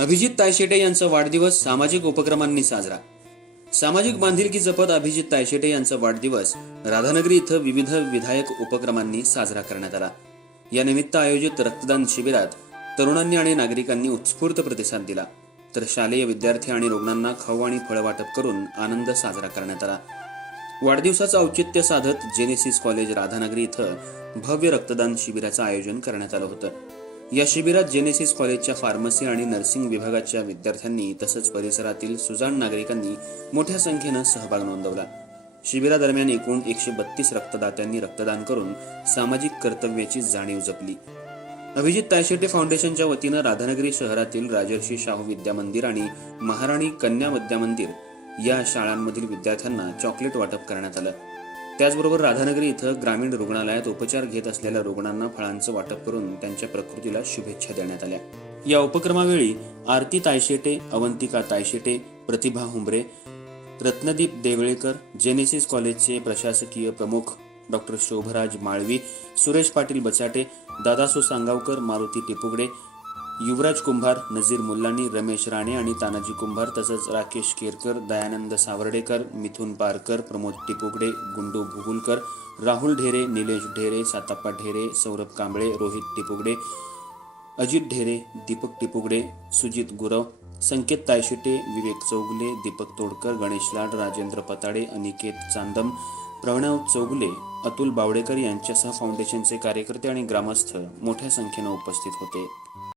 अभिजित तायशेटे यांचा वाढदिवस सामाजिक उपक्रमांनी साजरा. सामाजिक बांधिलकी जपत अभिजित तायशेटे यांचा वाढदिवस राधानगरी इथं विविध विधायक उपक्रमांनी साजरा करण्यात आला. या निमित्त आयोजित रक्तदान शिबिरात तरुणांनी आणि नागरिकांनी उत्स्फूर्त प्रतिसाद दिला. तर शालेय विद्यार्थी आणि रुग्णांना खाऊ आणि फळ वाटप करून आनंद साजरा करण्यात आला. वाढदिवसाचं औचित्य साधत जेनेसिस कॉलेज राधानगरी इथं भव्य रक्तदान शिबिराचं आयोजन करण्यात आलं होतं. या शिबिरात जेनेसिस कॉलेजच्या फार्मसी आणि नर्सिंग विभागाच्या विद्यार्थ्यांनी तसंच परिसरातील सुजाण नागरिकांनी मोठ्या संख्येनं सहभाग नोंदवला. शिबिरादरम्यान एकूण 132 रक्तदात्यांनी रक्तदान करून सामाजिक कर्तव्याची जाणीव जपली. अभिजित तायशेटे फाउंडेशनच्या वतीनं राधानगरी शहरातील राजर्षी शाहू विद्या मंदिर आणि महाराणी कन्या विद्या मंदिर या शाळांमधील विद्यार्थ्यांना चॉकलेट वाटप करण्यात आलं. त्याचबरोबर राधानगरी इथं ग्रामीण रुग्णालयात उपचार घेत असलेल्या रुग्णांना फळांचं वाटप करून त्यांच्या प्रकृतीला शुभेच्छा देण्यात आल्या. या उपक्रमावेळी आरती तायशेटे, अवंतिका तायशेटे, प्रतिभा हुंबरे, रत्नदीप देवळेकर, जेनेसिस कॉलेजचे प्रशासकीय प्रमुख डॉक्टर शोभराज माळवी, सुरेश पाटील बचाटे, दादासो सांगावकर, मारुती टिपुगडे, युवराज कुंभार, नजीर मुल्लानी, रमेश राणे आणि तानाजी कुंभार तसंच राकेश केरकर, दयानंद सावर्डेकर, मिथुन पारकर, प्रमोद टिपुगडे, गुंडू भुगुलकर, राहुल ढेरे, निलेश ढेरे, साताप्पा ढेरे, सौरभ कांबळे, रोहित टिपुगडे, अजित ढेरे, दीपक टिपुगडे, सुजित गुरव, संकेत तायशेटे, विवेक चौगुले, दीपक तोडकर, गणेश लाड, राजेंद्र पताडे, अनिकेत चांदम, प्रणव चौगुले, अतुल बावडेकर यांच्यासह फाउंडेशनचे कार्यकर्ते आणि ग्रामस्थ मोठ्या संख्येनं उपस्थित होते.